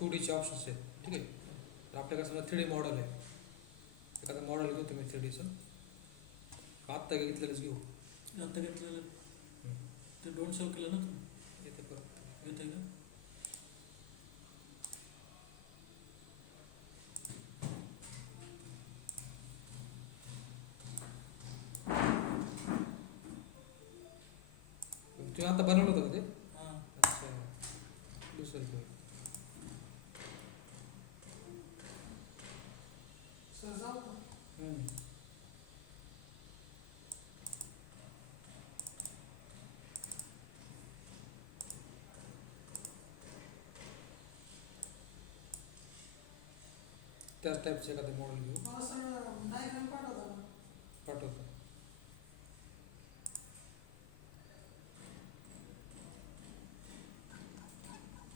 2Dचे options आहेत. ठीक आहे. तर आपल्याकडे समजा 3D मॉडेल आहे. एखादं मॉडेल घेऊ तुम्ही 3Dचं. आत्ता घेतलेलंच घेऊ. आता घेतलेलं ते डोंट सेव्ह केलं ना तुम्ही? येते परत येते का? तुम्ही आता बनवलं होतं का ते? हां. अच्छा, दुसरं तुम्ही त्याच टाईपचं एखादं मॉडेल घेऊ. पाठवतो.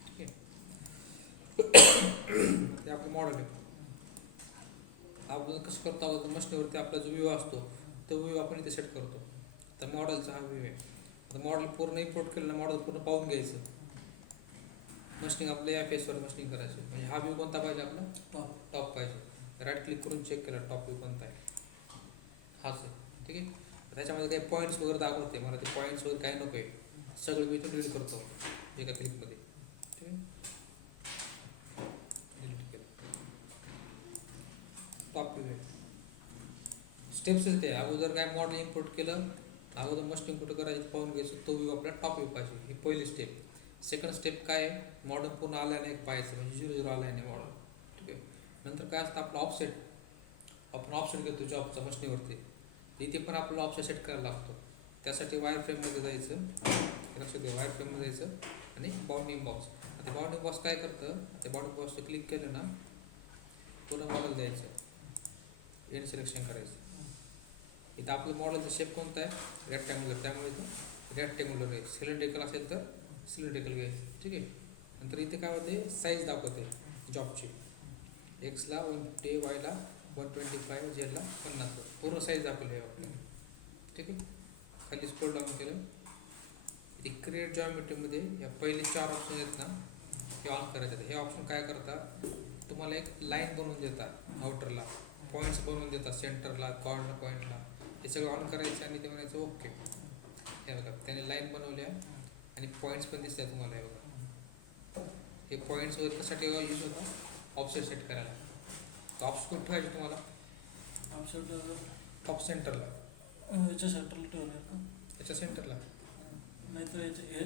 ठीक आहे. ते आपलं मॉडेल आहे. आपण कसं करतो आहोत मशीनवरती आपला जो व्ह्यू असतो तो व्ह्यू आपण इथे सेट करतो. तर मॉडेलचा हा व्ह्यू आहे. आता मॉडेल पूर्ण इम्पोर्ट केलं ना, मॉडेल पूर्ण पाहून घ्यायचं. मशीनिंग आपलं या फेसवर मशीनिंग करायचं. म्हणजे हा व्ह्यू कोणता पाहिजे आपला? टॉप पाहिजे. राईट क्लिक करून चेक केलं टॉप व्ह्यू कोणता आहे. हाच आहे. ठीक आहे. त्याच्यामध्ये काही पॉईंट्स वगैरे दाखवते. मला ते पॉईंट्स वगैरे काही नको आहे. सगळं मी इथून डिलीट करतो एका क्लिकमध्ये. ठीक आहे. डिलीट केलं. टॉप व्ह्यू आहे. स्टेप्सच ते अगोदर काय मॉडेल इम्पोर्ट केलं, अगोदर मशीनिंग कुठं करायचं पाहून घ्यायचं. तो व्ह्यू आपला टॉप व्ह्यू पाहिजे. ही पहिली स्टेप. सेकंड स्टेप काय आहे? मॉडेल पूर्ण आला नाही पाहायचं, म्हणजे 0 आला नाही मॉडेल. ठीक आहे. नंतर काय असतं आपलं ऑफसेट. आपण ऑप्शन घेतो जॉबचा मशीनीवरती. इथे पण आपल्याला ऑप्शन सेट करायला लागतो. त्यासाठी वायर फ्रेममध्ये जायचं. लक्षात घ्या, वायर फ्रेममध्ये जायचं आणि बाउंडिंग बॉक्स. आता बाउंडिंग बॉक्स काय करतं? त्या बाउंडिंग बॉक्सवर क्लिक केलं ना, पूर्ण मॉडेल द्यायचं. एंड सिलेक्शन करायचं. इथं आपलं मॉडेलचा शेप कोणता आहे? रेक्टँग्युलर. त्यामुळे इथं रेक्टँग्युलर आहे. सिलेंड्रिकल असेल तर सिलेंड्रिकल घ्यायचं. ठीक आहे. नंतर इथे काय होते? साईज दाखवते जॉबची. एक्सला 1 वायला 125, झेडला 50. पूर्ण साईज दाखवली आहे आपल्याला. ठीक आहे. खाली स्क्रोल डाऊन केलं. इथे क्रिएट जॉमेट्रीमध्ये या पहिले 4 ऑप्शन आहेत ना, हे ऑन करायचे. हे ऑप्शन काय करतात? तुम्हाला एक लाईन बनवून देतात आउटरला, पॉईंट्स बनवून देतात सेंटरला, कॉर्नर पॉईंटला. हे सगळं ऑन करायचं आणि ते म्हणायचं ओके. हे बघा, त्याने लाईन बनवल्या आणि पॉईंट्स पण दिसतात तुम्हाला. हे बघा, हे पॉईंट्स वगैरे कशासाठी यूज होता? ऑफसेट सेट करायला. तर ऑप्शन कुठं ठेवायचे तुम्हाला? टॉप सेंटरला. याच्या सेंटरला ठेवणार का? याच्या सेंटरला नाही तर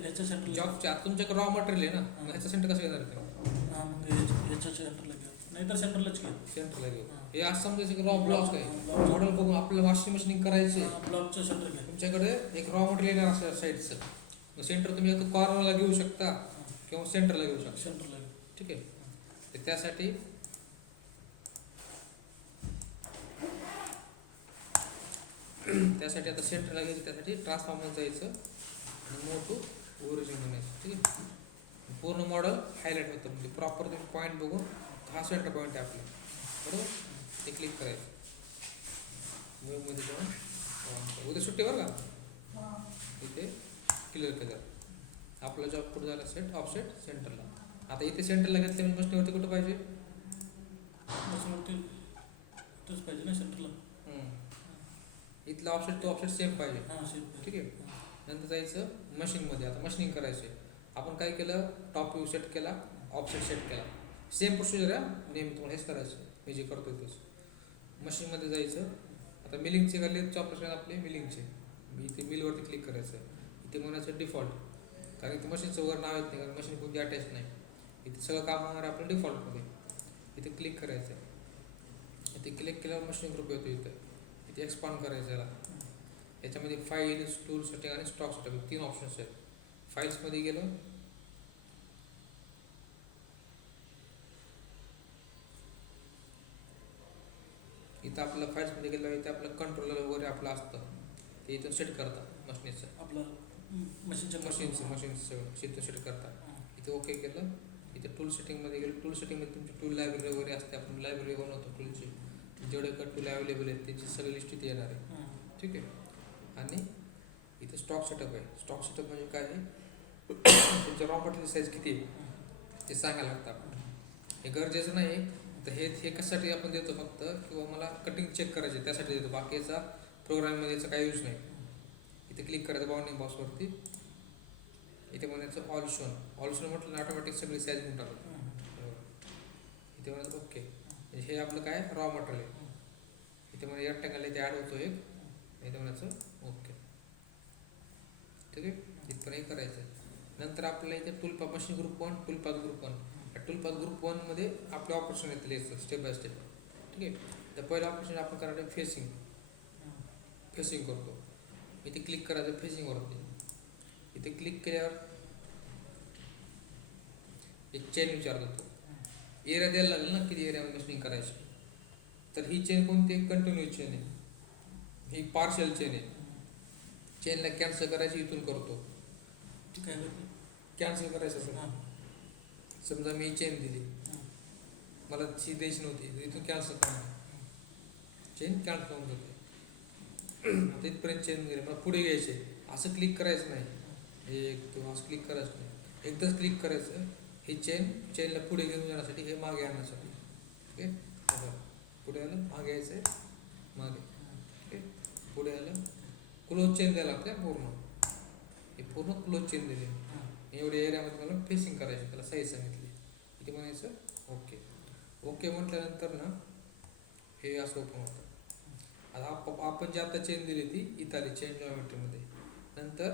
याच्या सेंटरला. जॉबच्या तुमच्याकडे रॉ मटेरियल आहे ना, ह्याचं सेंटर कसं घेणार तुम्ही? हां, मग याच्या सेंटरला घेऊ. नाही तर सेंटरलाच घेऊ. सेंटरला घेऊ. हे असं समजायचं की रॉ ब्लॉक्स काय मॉडेल बघून आपल्याला वॉशिंग मशीनिंग करायचे. ब्लॉकच्या सेंटर घ्या. तुमच्याकडे एक रॉ मटेरियल येणार असं साईडचं. मग सेंटर तुम्ही आता कॉर्नरला घेऊ शकता किंवा सेंटरला घेऊ शकता. सेंटरला घेऊ. ठीक आहे. तर त्यासाठी आता सेंटरला घ्यायचं. त्यासाठी ट्रान्सफॉर्मर जायचं आणि मूव टू ओरिजिन बनायचं. ठीक आहे. पूर्ण मॉडेल हायलाईट होतं. म्हणजे प्रॉपर तुम्ही पॉईंट बघून हा सेंटर पॉईंट आहे आपला, बरोबर. ते क्लिक करायचं. मूवमध्ये जाऊन उद्या सुट्टी बरं का, इथे क्लिअर केलं. आपला जॉब कुठं झाला? सेट ऑफसेट सेंटरला. आता इथे सेंटरला घेतले म्हणजे मशीनवरती कुठं पाहिजे? मशीनवरती तोच पाहिजे ना सेंटरला. इथला ऑप्शन तो ऑप्शन सेम पाहिजे. हां, सेम. ठीक आहे. नंतर जायचं मशीनमध्ये. आता मशीनिंग करायचं आहे. आपण काय केलं? टॉप व्ह्यू सेट केला, ऑफसेट सेट केला. सेम प्रोसिजर आहे. नेहमी तुम्हाला हेच करायचं. मी जे करतो तेच. मशीनमध्ये जायचं. आता मिलिंगचे का लेथचे ऑपरेशन आपले मिलिंगचे. इथे मिलवरती क्लिक करायचं. इथे म्हणायचं डिफॉल्ट, कारण इथे मशीनचं वर नाव येत नाही, कारण मशीन कोणती अटॅच नाही. इथे सगळं काम होणार आहे आपलं डिफॉल्टमध्ये. इथे क्लिक करायचं. इथे क्लिक केल्यावर मशीन ग्रुप येतो. इथे एक्सपांड करायचं याला. याच्यामध्ये फाईल्स, टूल सेटिंग आणि स्टॉक सेटिंग 3 ऑप्शन्स आहेत. फाईल्समध्ये गेलो, इथं आपलं फाईल्समध्ये गेलं, इथे आपलं कंट्रोलर वगैरे आपलं असतं, ते इथून सेट करतात मशीनचं. आपलं मशीनचं सगळं इथं सेट करतात. इथे ओके केलं. इथे टूल सेटिंगमध्ये गेलं. टूल सेटिंगमध्ये तुमची टूल लायब्ररी वगैरे असते. आपण लायब्ररी बनवतो टूलची. जेवढे का टूल अवेलेबल आहेत त्याची सगळी लिस्ट इथे येणार आहे. ठीक आहे. आणि इथे स्टॉक सेटअप आहे. स्टॉक सेटअप म्हणजे काय आहे? तुमच्या रॉ मटेरियल साईज किती आहे ते सांगायला लागतं आपण. हे गरजेचं नाही. तर हे कशासाठी आपण देतो फक्त, किंवा मला कटिंग चेक करायचे त्यासाठी देतो. बाकीचा प्रोग्राममध्ये याचा काही यूज नाही. इथे क्लिक करायचं बाउंडिंग बॉक्सवरती. इथे म्हणायचं ऑल शोन. ऑल शोन म्हटलं ऑटोमॅटिक सगळी साईज घेऊन टाकतो. इथे म्हणायचं ओके. हे आपलं काय रॉ मटेरियल आहे. इथे म्हणजे रेक्टँगल इथे ॲड होतो एक. इथे म्हणायचं ओके. ठीक आहे, इथपर्यंत करायचं. नंतर आपल्याला इथे toolpath machine group 1, toolpath group 1. Toolpath group 1 मध्ये आपलं ऑपरेशन येतं स्टेप बाय स्टेप. ठीक आहे, तर पहिलं ऑपरेशन आपण करायचं फेसिंग. फेसिंग करतो. इथे क्लिक करायचं फेसिंगवरती. इथे क्लिक केल्यावर एक चेन विचारतो तो. एरिया द्यायला लागेल ना, किती एरियामध्ये मशीनिंग करायची. तर ही चेन कोणती? कंटिन्यू चेन आहे. ही पार्शल चेन आहे. चेनला कॅन्सल करायची इथून करतो. काय करते? कॅन्सल करायचं असेल, समजा मी चेन दिली, मला ची द्यायची नव्हती, इथून कॅन्सल करणार. चेन कॅन्सल होऊन जाते. आता इथपर्यंत चेन गेले, मला पुढे घ्यायचे. असं क्लिक करायचं नाही, एक किंवा असं क्लिक करायचं नाही, एकदाच क्लिक करायचं. ही चेनला पुढे घेऊन जाण्यासाठी, हे मागे आणण्यासाठी. ओके, पुढे आलं, मागे यायचं आहे, मागे. ओके, पुढे आलं, क्लोज चेन द्यायला लागते पूर्ण. हे पूर्ण क्लोज चेन दिली. एवढ्या एरियामध्ये मला फेसिंग करायची, त्याला साईज सांगितली. इथे म्हणायचं ओके. ओके म्हटल्यानंतर ना हे असं ओपन होतं. आता आपण जी आता चेन दिली ती इथं आली चेन जॉमेट्रीमध्ये. नंतर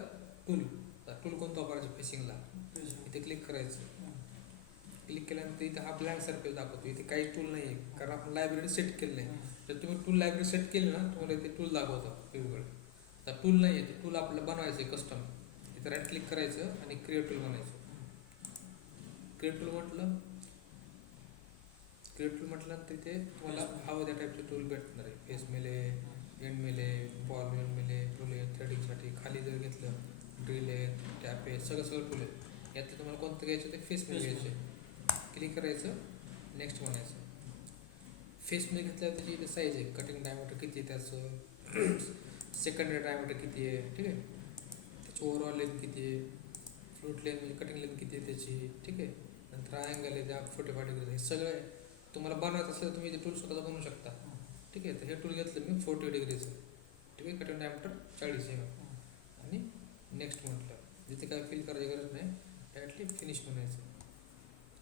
टूल कोणतं वापरायचं फेसिंगला, इथे क्लिक करायचं. क्लिक केल्यानंतर इथे हा ब्लँक सर्फेस दाखवतो. इथे काही टूल नाही आहे, कारण आपण लायब्ररी सेट केली नाही. जर तुम्ही टूल लायब्ररी सेट केली ना, तुम्हाला इथे टूल दाखवतं वेगवेगळं. तर टूल नाही आहे, ते टूल आपल्याला बनवायचं आहे कस्टम. इथे राईट क्लिक करायचं आणि क्रिएट टूल बनायचं. क्रिएट टूल म्हटलं तिथे तुम्हाला हवं त्या टाईपचे टूल भेटणार आहे. फेस मेले, एंड मेले, बॉल एंड मेले, टूल आहे थ्रेडिंगसाठी. खाली जर घेतलं ड्रिल आहे, टॅप आहे, सगळं टूल आहे. यातलं तुम्हाला कोणतं घ्यायचं ते फेस मेल घ्यायचे. क्लिक करायचं, नेक्स्ट म्हणायचं. फेस मेल घेतल्यावर त्याची इथे साईज आहे, कटिंग डायमीटर किती आहे त्याचं, सेकंडरी डायमीटर किती आहे, ठीक आहे, त्याची ओव्हरऑल लेंथ किती आहे, फ्लूट लेंथ म्हणजे कटिंग लेंथ किती आहे त्याची, ठीक आहे. नंतर अँगल आहे, त्या 45 डिग्री. हे सगळं आहे. तुम्हाला बनवायचं असेल तर तुम्ही इथे टूल स्वतःच बनवू शकता. ठीक आहे, तर हे टूल घेतलं मी 40 डिग्रीचं. ठीक आहे, कटिंग डायमीटर 40 आणि नेक्स्ट म्हटलं. जिथे काय फिल करायची गरज नाही, डायरेक्टली फिनिश म्हणायचं.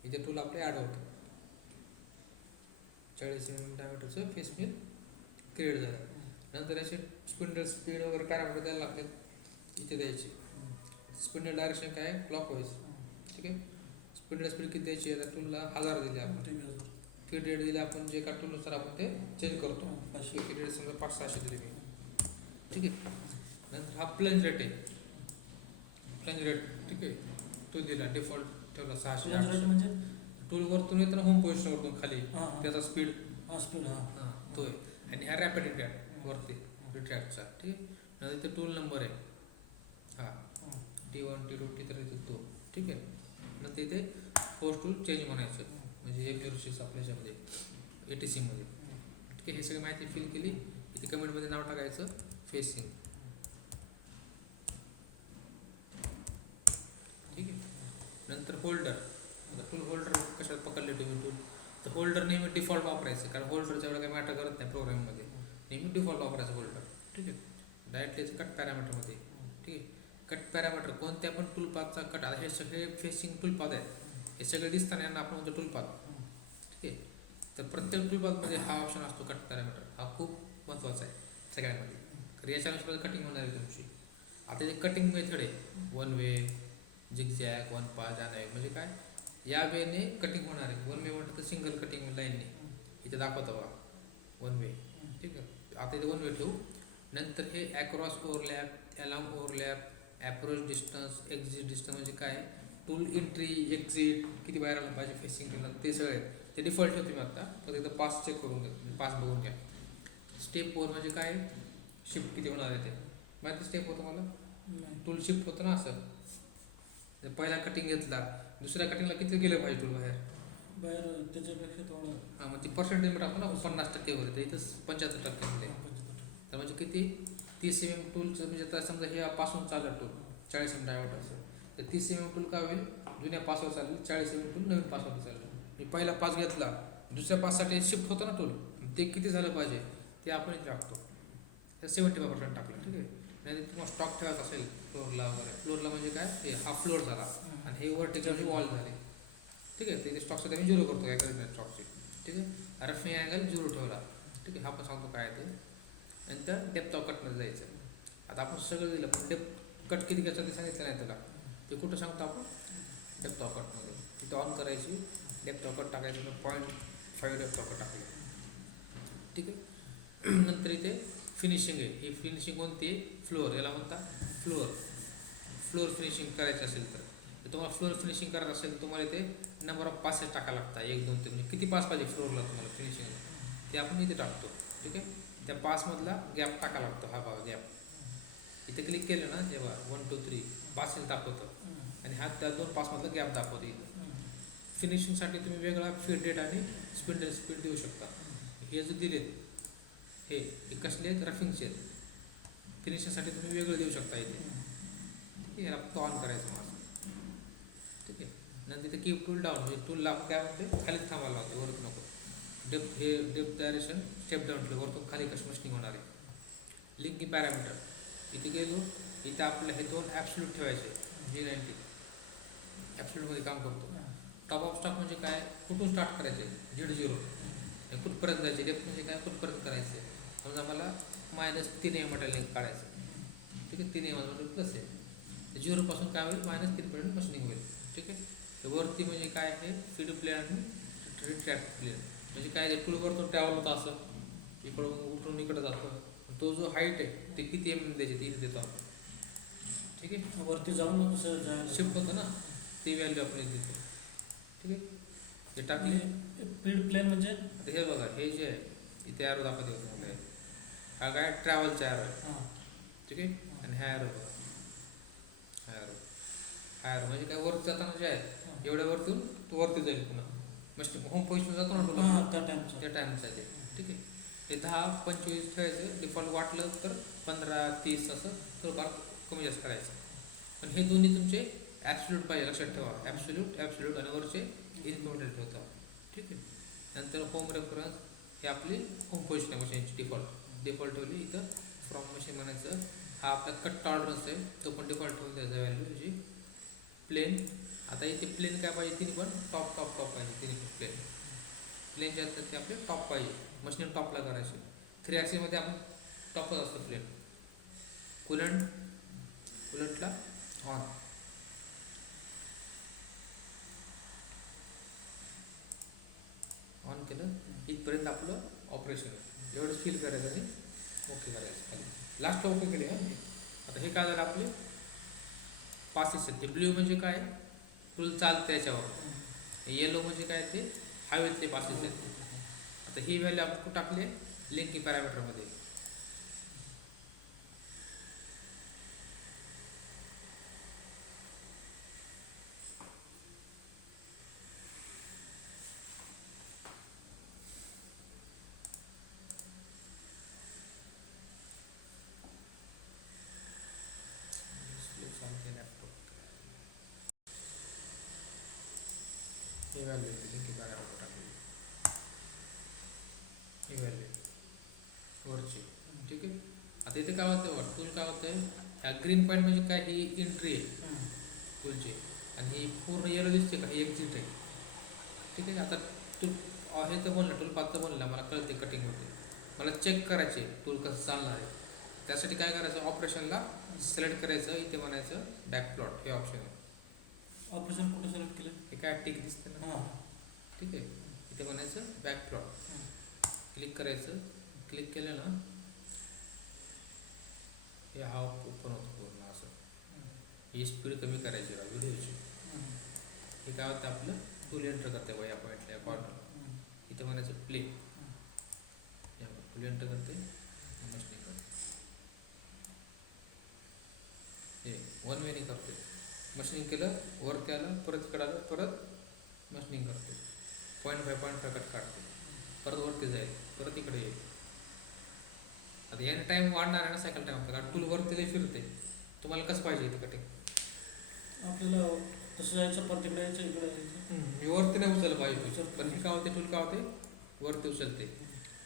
इथे टूल आपले ॲड होतं. 40 डायमीटरचं फेस मिल क्रिएट झालं. नंतर याचे स्पिंडल स्पीड वगैरे पॅरामीटर द्यायला लागतात, इथे द्यायचे. स्पिंडल डायरेक्शन काय आहे, क्लॉकवाईज. ठीक आहे, स्पिंडल स्पीड किती द्यायची आहे, टूलला 1000 दिली आपण. फीड रेट दिले आपण, जे का टूलनुसार आपण ते चेंज करतो. फीड रेट समजा 500-600 दिली मी. ठीक आहे, नंतर हा प्लंज रेट आहे. प्लंज रेट ठीक आहे, टूल दिला डिफॉल्ट ठेवला 600. म्हणजे टूल वरतून येतो ना, होम पोझिशन वरतून खाली त्याचा स्पीड स्पीड तो आहे. आणि हा रॅपिड रिट्रॅक्ट वरती रिट्रॅक्टचा. ठीक आहे, नंतर इथे टूल नंबर आहे हा T1 T2 T3 तो. ठीक आहे, नंतर इथे फोर्स टूल चेंज म्हणायचं, म्हणजे 106 आपल्या ह्याच्यामध्ये ATC मध्ये. ठीक आहे, हे सगळी माहिती फिल केली. इथे कमेंटमध्ये नाव टाकायचं फेसिंग. ठीक आहे, नंतर होल्डर. टूल होल्डर कशात पकडले तुम्ही टूल, तर होल्डर नेहमी डिफॉल्ट वापरायचं, कारण होल्डरच्या वेळेला काही मॅटर करत नाही प्रोग्राममध्ये. नेहमी डिफॉल्ट वापरायचं होल्डर. ठीक आहे, डायरेक्टली कट पॅरामीटरमध्ये. ठीक आहे, कट पॅरामीटर कोणत्या पण टूल पाथचा कट. आता हे सगळे फेसिंग टूल पाथ आहेत, हे सगळे दिसताना यांना आपण म्हणतो टूल पाथ. ठीक आहे, तर प्रत्येक टूल पाथमध्ये हा ऑप्शन असतो कट पॅरामीटर. हा खूप महत्त्वाचा आहे सगळ्यांमध्ये, कारण याच्यानुसार कटिंग होणार आहे तुमची. आता जे कटिंग मेथड आहे, one way, zigzag, one path, अनॅग, म्हणजे काय, या वेने कटिंग होणार आहे. वन वे म्हटलं तर सिंगल कटिंग लाईनने, इथे दाखवतो बघा वन वे. ठीक आहे, आता इथे वन वे ठेवू. नंतर हे across overlap, along overlap, approach distance, exit distance, म्हणजे काय, टूल एंट्री एक्झिट, किती बाहेर आलं पाहिजे फेसिंग केलं, ते सगळे ते डिफॉल्ट ठेवतो मी आता. फक्त एकदा पास चेक करून घ्या, पास बघून घ्या. स्टेप 4 म्हणजे काय, शिफ्ट किती होणार आहे ते माहिती. स्टेप होतं मला, टूल शिफ्ट होतं ना असं. पहिला कटिंग घेतला, दुसऱ्या कटिंगला किती गेलं पाहिजे टूल बाहेर त्याच्यापेक्षा थोडं. हां, मग ती पर्सेंटेज टाकतो ना 50% वर, तर इथं 75% तर म्हणजे किती, 30 mm टूलचं. म्हणजे आता समजा हे पासून चाललं टूल 40 mm डायमीटरचं, तर 30 mm टूल काय होईल, जुन्या पासवर चालेल. 40 mm टूल नवीन पासवर चालेल. मी पहिला पास घेतला, दुसऱ्या पाससाठी शिफ्ट होतं ना टूल, ते किती झालं पाहिजे ते आपण इथे टाकतो. तर 75% टाकलं, ठीक आहे. नाही तुम्हाला स्टॉक ठेवायचा असेल फ्लोअरला वगैरे, फ्लोअरला म्हणजे काय, हे हा फ्लोअर झाला आणि हे वर्टिकल वॉल झाले, ठीक आहे. ते स्टॉकचं मी 0 करतो, काय करायचं स्टॉकचे, ठीक आहे. रफिंग अँगल 0 ठेवला, ठीक आहे. हा पण सांगतो काय ते. नंतर डेप्थ ऑफ कटमध्ये जायचं. आता आपण सगळं दिलं, पण डेप्थ कट किती घ्यायचं ते सांगितलं नाही त्याला, ते कुठं सांगतो आपण, डेप्थ ऑफ कटमध्ये. तिथं ऑन करायची, डेप्थ ऑफ कट टाकायचं, 0.5 डेप्थ ऑफ कट टाकलं, ठीक आहे. नंतर इथे फिनिशिंग आहे, ही फिनिशिंग कोणती आहे, फ्लोअर, याला म्हणतात फ्लोअर फिनिशिंग करायचं असेल तर तुम्हाला फ्लोअर फिनिशिंग करायचं असेल तर तुम्हाला इथे नंबर ऑफ पासेस टाकायला लागतात, 1 2 3, म्हणजे किती पास पाहिजे फ्लोअरला तुम्हाला फिनिशिंगला ते आपण इथे टाकतो, ठीक आहे. त्या पासमधला गॅप टाकायला लागतो, हा बघा गॅप इथे क्लिक केलं ना जेव्हा 1 2 3 पासेस दाखवतं आणि हा त्या 2 पासमधला गॅप दाखवतो. इथं फिनिशिंगसाठी तुम्ही वेगळा फीड रेट आणि स्पिंडल स्पीड देऊ शकता. हे जे दिलेत हे कसले आहेत, रफिंगचे आहेत. फिनिशिंगसाठी तुम्ही वेगळं देऊ शकता इथे, ठीक आहे. याला फक्त ऑन करायचं माझं, ठीक आहे. नंतर इथे कीप टूल डाऊन, म्हणजे टूलला आपण काय म्हणते खाली थांबायला होते, वरत नको. डेप्थ, हे डेप्थ डायरेक्शन स्टेप डाऊन ठेवलं, वरतून खाली कशी मशीनिंग होणार आहे. लिंक की पॅरामीटर इथे गेलो, इथे आपल्याला हे 2 ॲब्सोल्यूट ठेवायचे, G90 ॲब्सोल्यूटमध्ये काम करतो. टॉप ऑफ स्टॉक म्हणजे काय, कुठून स्टार्ट करायचे, Z0 कुठपर्यंत जायचे, डेप्थ म्हणजे काय, कुठपर्यंत करायचे. समजा मला -3 mm लिंक काढायचं, ठीक आहे. 3 mm प्लस आहे, 0 पासून काय होईल, -3 पर्यंत मशीनिंग होईल, ठीक आहे. वरती म्हणजे काय आहे, फीड प्लेन आणि रिट्रॅक्ट प्लेन, म्हणजे काय ते टूलवरतून ट्रॅव्हल होतं असं, इकडून उठून इकडं जातो. तो जो हाईट आहे ते किती mm द्यायचे ते देतो आपण, ठीक आहे. वरती जाऊन कसं जायला शिफ्ट होतं ना, ती व्हॅल्यू आपण इथे देतो, ठीक आहे. हे टाकले. फीड प्लेन म्हणजे आता हे बघा, हे जे आहे इथे ॲरो दाखवते होतं, हा काय ट्रॅव्हलचा ॲरो आहे, हां ठीक आहे. आणि हा ॲरो बघा, हा ॲरो म्हणजे काय, वरती जाताना जे आहे एवढ्या वरतून तो वरती जाईल पुन्हा, मस्त होम पोझिशन जातो ना तुला, हां त्या टाईमचं त्या टाईमचं आहे ते, ठीक आहे. हे 10 25 ठेवायचं, डिफॉल्ट वाटलं तर 15 30 असं थोडंफार कमी जास्त करायचं. पण हे दोन्ही तुमचे ॲब्सोल्यूट पाहिजे, लक्षात ठेवा. ॲब्सोल्यूट आणि वरचे इन्क्रिमेंटल ठेवता, ठीक आहे. नंतर होम रेफरन्स, हे आपली होम पोझिशन आहे मशीनची, डिफॉल्ट ठेवली. इथं फ्रॉम मशीन म्हणायचं, हा आपला कट टॉलरन्स आहे, तो पण डिफॉल्ट ठेवून द्यायचा व्हॅल्यू जी प्लेन. आता इथे प्लेन काय पाहिजे, तिन्ही पण टॉप पाहिजे, तिन्ही पण प्लेन जे असतात ते आपले टॉप पाहिजे, मशीन टॉपला करायचे. 3 ॲक्सिसमध्ये आपण टॉपच असतो प्लेन. कुलंटला ऑन केलं, इथपर्यंत आपलं ऑपरेशन आहे. एवढंच फील करायचं आणि ओके करायचं खाली, लास्टला ओके केले. आता हे काय झालं, आपले पासेस आहेत. ते ब्ल्यू म्हणजे काय, टूल चालतं त्याच्यावर. येलो म्हणजे काय, ते हवेतले पासेस आहेत. आता ही व्हॅल्यू आपण कुठं टाकले, लिंकिंग पॅरामीटरमध्ये. हे व्हॅल्यू येते, लिंकिंग पॅरामीटर टाकली, ही व्हॅल्यू वरची, ठीक आहे. आता इथे काय होतं, टूल काय होतं, ह्या ग्रीन पॉईंट म्हणजे काय, ही एंट्री आहे टूलची, आणि ही पूर्ण येलो दिसते का, ही एक्झिट आहे, ठीक आहे. आता टूल हे तर बोललं, टूल पाहतं बोललं, मला कळते कटिंग होते, मला चेक करायचे टूल कसं चालणार आहे. त्यासाठी काय करायचं, ऑपरेशनला सिलेक्ट करायचं, इथे म्हणायचं बॅक प्लॉट, हे ऑप्शन आहे. ऑपरेशन कुठं सिलेक्ट केलं, हे काय टिक दिसते ना, हां ठीक आहे. इथे म्हणायचं बॅक प्लॉट, क्लिक करायचं. क्लिक केलं ना, हे हा ओपन होतो पूर्ण असं. ही स्पीड कमी करायची व्हिडिओची. हे काय होतं, आपलं टूल एंटर करते या पॉईंटला, या कॉर्नर. इथे म्हणायचं प्ले, टूल एंटर करते, मशीनिंग करते. हे 1 वेने करते, मशीनिंग केलं, वरती आलं, परत इकडं आलं, परत मशीनिंग करते. 0.5 कट काढते, परत वरती जाईल, परत इकडे येईल. आता याने टाईम वाढणार आहे ना, सायकल टाईम, कारण टूल वरती फिरते. तुम्हाला कसं पाहिजे इथे कटिंग, आपल्याला तसं जायचं परत इकडे यायचं इकडे यायचं. मी वरती नाही उचललं पाहिजे टूल, पण हे काय होते टूल काय होते वरती उचलते.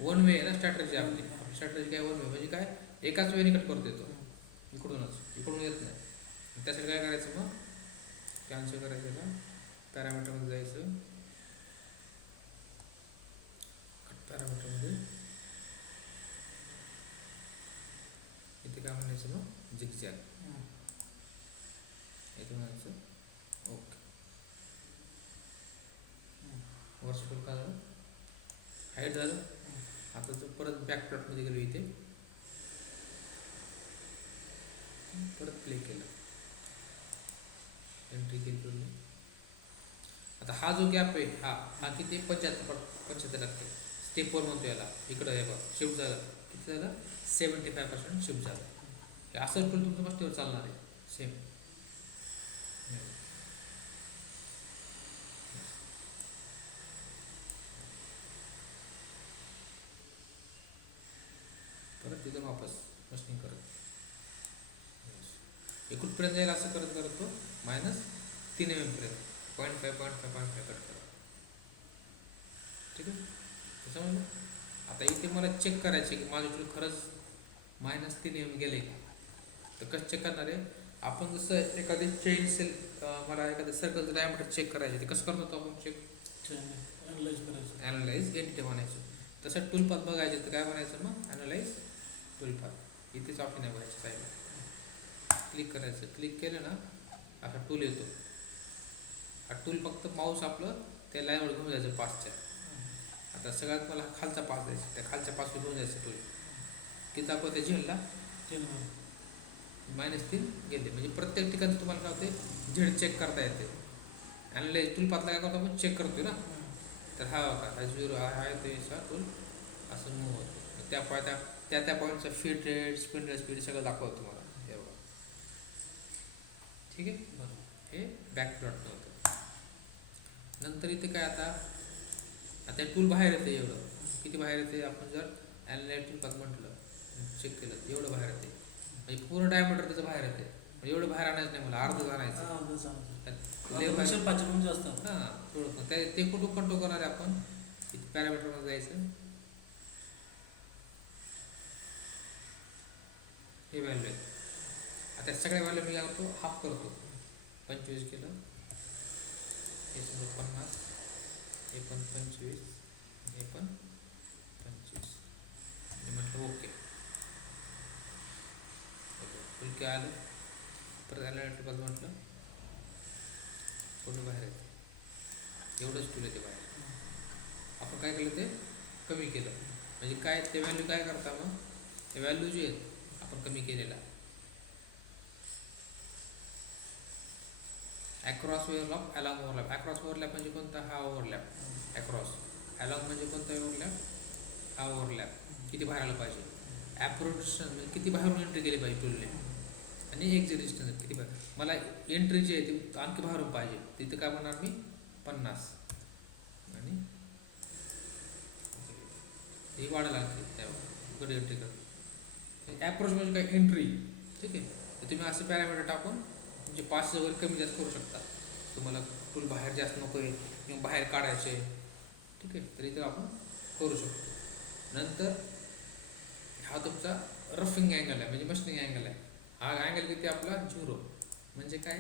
वन वे आहे ना स्ट्रॅटर्जी आपली स्ट्रॅटर्जी काय वन वे म्हणजे काय एकाच वेळेने कट करतो येतो इकडून येत नाही. त्यासाठी काय करायचं मग कॅन्सल करायचं का पॅरामीटरमध्ये जायचं पॅरामीटरमध्ये इथे काय म्हणायचं मग झिगझॅग इथे म्हणायचं ओके. वर्षभर काय झालं हाईट झालं. आता जर परत बॅक प्लॉटमध्ये गेलो इथे परत प्ले केलं एंट्री केली. आता हा जो गॅप आहे हा किती 75% स्टेप 1 म्हणतो याला इकडं आहे बघ शिफ्ट झालं किती झालं 75% शिफ्ट झालं. हे असंच टूल तुमचं मस्तीवर चालणार आहे सेम. परत तिथून वापस मशीनिंग करत एकूणपर्यंत जाईल असं करत करत तो -3 mm पर्यंत 0.5 कट करा. ठीक आहे त्याच्यामुळे आता इथे मला चेक करायचे की माझं टूल खरंच -3 mm गेले का. तर कसं चेक करणार आहे आपण जसं एखादी चेन सेल मला एखाद्या सर्कलचं डायमीटर चेक करायचे ते कसं करतो आपण चेक ॲनालाइज करायचं ॲनालाइज एंटिटी म्हणायचं. तसं टूलपाथ बघायचं तर काय म्हणायचं मग ॲनालाइज टूलपाथ इथेच ऑप्शन आहे बघायचं साईडला क्लिक करायचं. क्लिक केलं ना असा टूल येतो. हा टूल फक्त माऊस आपलं त्या लाईनवर घेऊन जायचं पासच्या. आता सगळ्यात मला खालचा पास द्यायचा त्या खालच्या पासवर घेऊन जायचं टूल किती दाखवते झेडला -3 गेले. म्हणजे प्रत्येक ठिकाणी तुम्हाला काय होते झेड चेक करता येते. ॲनालाइज टूलपाथला काय करतो आपण चेक करतोय ना तर हा बघा हा 0 हा येतो असा टूल असं मूव होतो. त्या पॉईंटचा feet rate spin rate speed सगळं दाखवतो तुम्हाला हे बघा. ठीक आहे हे बॅक प्लॉट होतं. नंतर इथे काय आता टूल बाहेर येते एवढं किती बाहेर येते आपण जर ॲनालाइज टूलपाथ म्हटलं चेक केलं एवढं बाहेर येते म्हणजे पूर्ण डायमीटर त्याचं बाहेर येते. म्हणजे एवढं बाहेर आणायचं नाही मला अर्धच आणायचं जास्त हां थोडं ते कुठं कंट्रोल करणार आहे आपण इथे पॅरामीटरमध्ये जायचं हे व्हॅल्यू आहे. आता सगळ्या व्हॅल्यू मी काय करतो हाफ करतो 25 केलं हे समजा 50 हे पण 25 हे पण 25 मी म्हटलं ओके. फुल काय आलं परत ॲनालाइज म्हटलं फोटो बाहेर येते एवढंच टूल येते बाहेर. आपण काय केलं ते कमी केलं म्हणजे काय ते व्हॅल्यू काय करता मग ते व्हॅल्यू जे आहेत आपण कमी केलेला across overlap along overlap. Across overlap म्हणजे कोणता हा ओव्हरलॅप ॲक्रॉस. अलॉंग म्हणजे कोणता ओव्हरलॅप हा ओव्हरलॅप. किती बाहेर आलं पाहिजे. ॲप्रोच डिस्टन्स म्हणजे किती बाहेरून एंट्री केली पाहिजे टूलने आणि एक्झिट डिस्टन्स किती बाहेर. मला एंट्री जी आहे ती आणखी बाहेरून पाहिजे तिथं काय म्हणणार मी 50 आणि ही वाढायला लागते त्याकडे एंट्री करत. ॲप्रोच म्हणजे काय एंट्री. ठीक आहे तर तुम्ही असं पॅरामीटर टाकून तुमचे पास वगैरे कमी जास्त करू शकता. तुम्हाला टूल बाहेर जास्त नको आहे किंवा बाहेर काढायचे ठीक आहे तर इथं आपण करू शकतो. नंतर हा तुमचा रफिंग अँगल आहे म्हणजे मशीनिंग अँगल आहे. हा अँगल किती आपला 0 म्हणजे काय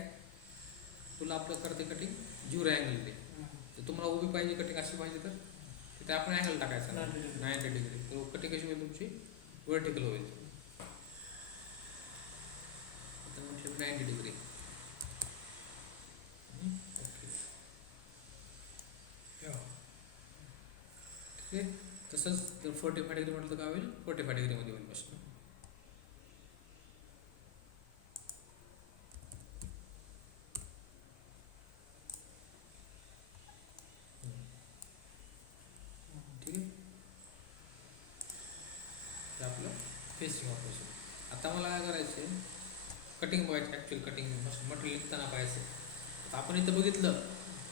तुला आपलं करते कटिंग 0 अँगल येते. तर तुम्हाला उभी पाहिजे कटिंग अशी पाहिजे तर तिथे आपण अँगल टाकायचा 90 डिग्री. तर कटिंग कशी होईल तुमची वर्टिकल होईल 90 डिग्री. ओके ठीक आहे. तसंच जर 45 डिग्री म्हटलं तर काय होईल 45 डिग्रीमध्ये होईल मशीन. ठीक आहे ते आपलं फेसिंग ऑपरेशन. आता मला काय करायचं आहे कटिंग बघायचं ॲक्च्युअल कटिंग मटेरियल निघताना पाहायचं. तर आपण इथं बघितलं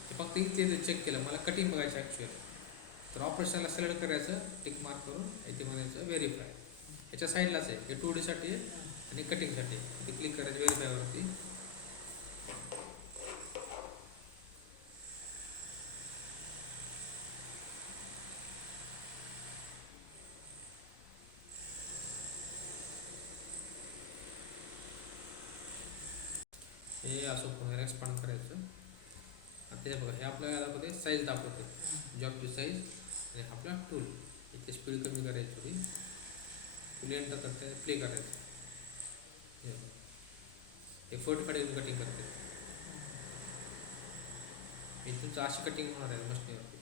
की फक्त इथे चेक केलं मला कटिंग बघायचं ॲक्च्युअल. तर ऑपरेशनला सिलेक्ट करायचं टिक मार्क करून इथे म्हणायचं व्हेरीफाय. याच्या साईडलाच आहे हे 2Dसाठी आहे आणि कटिंगसाठी. इथे क्लिक करायचं व्हेरीफायवरती हे असं पुन्हा एक्सपांड करायचं. आता हे बघा, हे आपल्याला दाखवते साईज दाखवते, जॉबची साईज. आणि आपला टूल इथे स्पीड कमी करायची थोडी, प्ले एंटर करते, प्ले करायचं. हे बघा. हे 45 कटिंग करते. हे तुमचं अशी कटिंग होणार आहे मशीनवरती,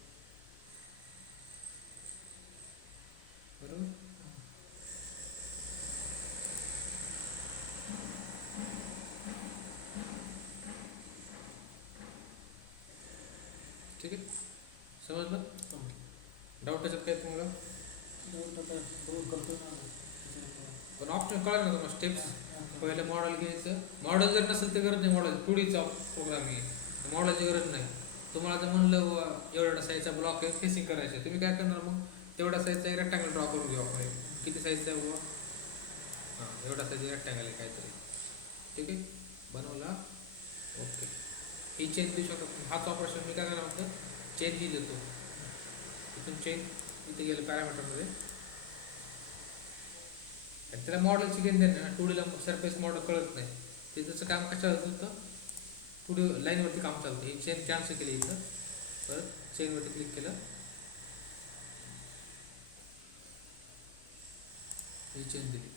बरोबर. ठीक आहे, समजलं. डाऊट त्याच्यात काय तुम्हाला? डाऊट आता बरोबर करतो ना त्याच्यात. पण ऑप्शन कळलं ना तुम्हाला? स्टेप्स पहिलं मॉडेल घ्यायचं. मॉडेल जर नसेल तर गरज नाही, मॉडेल 2Dचा प्रोग्रामिंग आहे, मॉडेलची गरज नाही. तुम्हाला जर म्हणलं एवढा साईजचा ब्लॉक आहे, फेसिंग करायचं आहे, तुम्ही काय करणार मग? तेवढा साईजचा एक रेक्टँगल ड्रॉ करून घेऊ आपण. किती साईजचा आहे बाबा? हां, एवढा साईज रेक्टँगल आहे काहीतरी. ठीक आहे, बनवला. ओके, ही चेंज देऊ शकतो. हाच ऑपरेशन मी काय करणार होतं, चेंज ही देतो. इथून चेंज इथे गेलं पॅरामीटरमध्ये. आणि त्याला मॉडेलची घेऊन देणं ना, 2Dला सरफेस मॉडेल कळत नाही. ते त्याचं काम कशावर होतं, 2D लाईनवरती काम चालतं. हे चेन कॅन्सल केली इथं, परत चेनवरती क्लिक केलं, ही चेन दिली.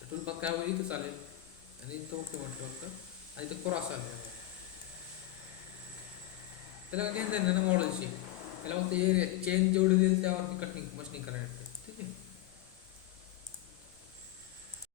तर टूल पाथ काय होईल, इथं चालेल. आणि इथं ओके म्हटलं फक्त, आणि इथं क्रॉस आलं. त्याला घेऊन देणं ना मॉडेलची, त्याला फक्त एरिया चेन जेवढी देईल त्यावरती कटिंग मशीनिंग करायला.